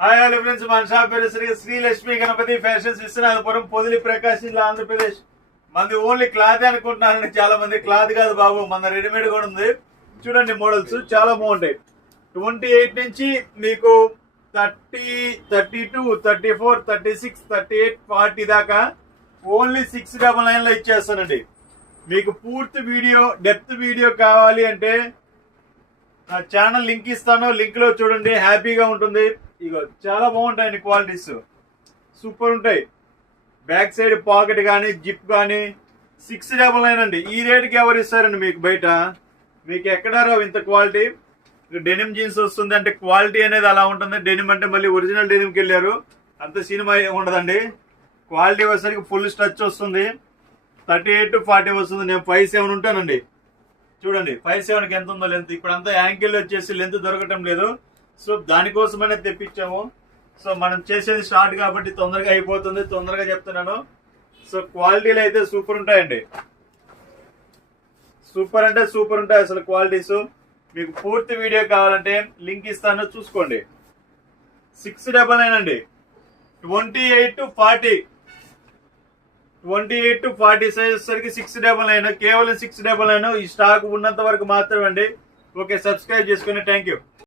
Hi hello friends, మన shop పేరు Shri Lakshmi Ganapati fashions, Viswanathapuram, Podili, ప్రకాశం జిల్లా, ఆంధ్రప్రదేశ్. మంది ఓన్లీ క్లాత్ అనుకుంటున్నారండి చాలా మంది. క్లాత్ కాదు బాబు, మన రెడీమేడ్ కూడా ఉంది. చూడండి మోడల్స్ చాలా బాగుంటాయి. 28 నుంచి మీకు 30, 32, 34, 36, 38, 40 దాకా ఓన్లీ 699 ఇచ్చేస్తానండి. మీకు పూర్తి వీడియో, డెప్త్ వీడియో కావాలి అంటే నా ఛానల్ లింక్ ఇస్తాను, లింక్ లో చూడండి, హ్యాపీగా ఉంటుంది. ఇగో చాలా బాగుంటాయండి, క్వాలిటీస్ సూపర్ ఉంటాయి. బ్యాక్ సైడ్ పాకెట్ కానీ జిప్ కానీ 699 అండి. ఈ రేట్కి ఎవరు ఇస్తారండి మీకు బయట? మీకు ఎక్కడ రావు ఇంత క్వాలిటీ. డెనిమ్ జీన్స్ వస్తుంది అంటే క్వాలిటీ అనేది అలా ఉంటుంది. డెనిమ్ అంటే మళ్ళీ ఒరిజినల్ డెనిమ్కి వెళ్ళారు, అంత సినిమా ఉండదండి. క్వాలిటీ వచ్చేసరికి ఫుల్ స్ట్రచ్ వస్తుంది. 38 to 40 వస్తుంది. నేను 57 ఉంటానండి. చూడండి 57కి ఎంత ఉందో లెంత్. ఇప్పుడు అంతా యాంకిల్ వచ్చేసి లెంత్ దొరకటం లేదు, సో దానికోసమనే తెప్పించాము. సో మనం చేసేది స్టార్ట్ కాబట్టి తొందరగా అయిపోతుంది, తొందరగా చెప్తున్నాను. సో క్వాలిటీలు అయితే సూపర్ ఉంటాయండి, సూపర్ అంటే సూపర్ ఉంటాయి అసలు క్వాలిటీస్. మీకు పూర్తి వీడియో కావాలంటే లింక్ ఇస్తాను, చూసుకోండి. 699 అండి. 28 to 40, 28 to 40 సైజ్ సరికి 699, కేవలం 699. ఈ స్టాక్ ఉన్నంత వరకు మాత్రమే అండి. ఓకే, సబ్స్క్రైబ్ చేసుకోండి. Thank you.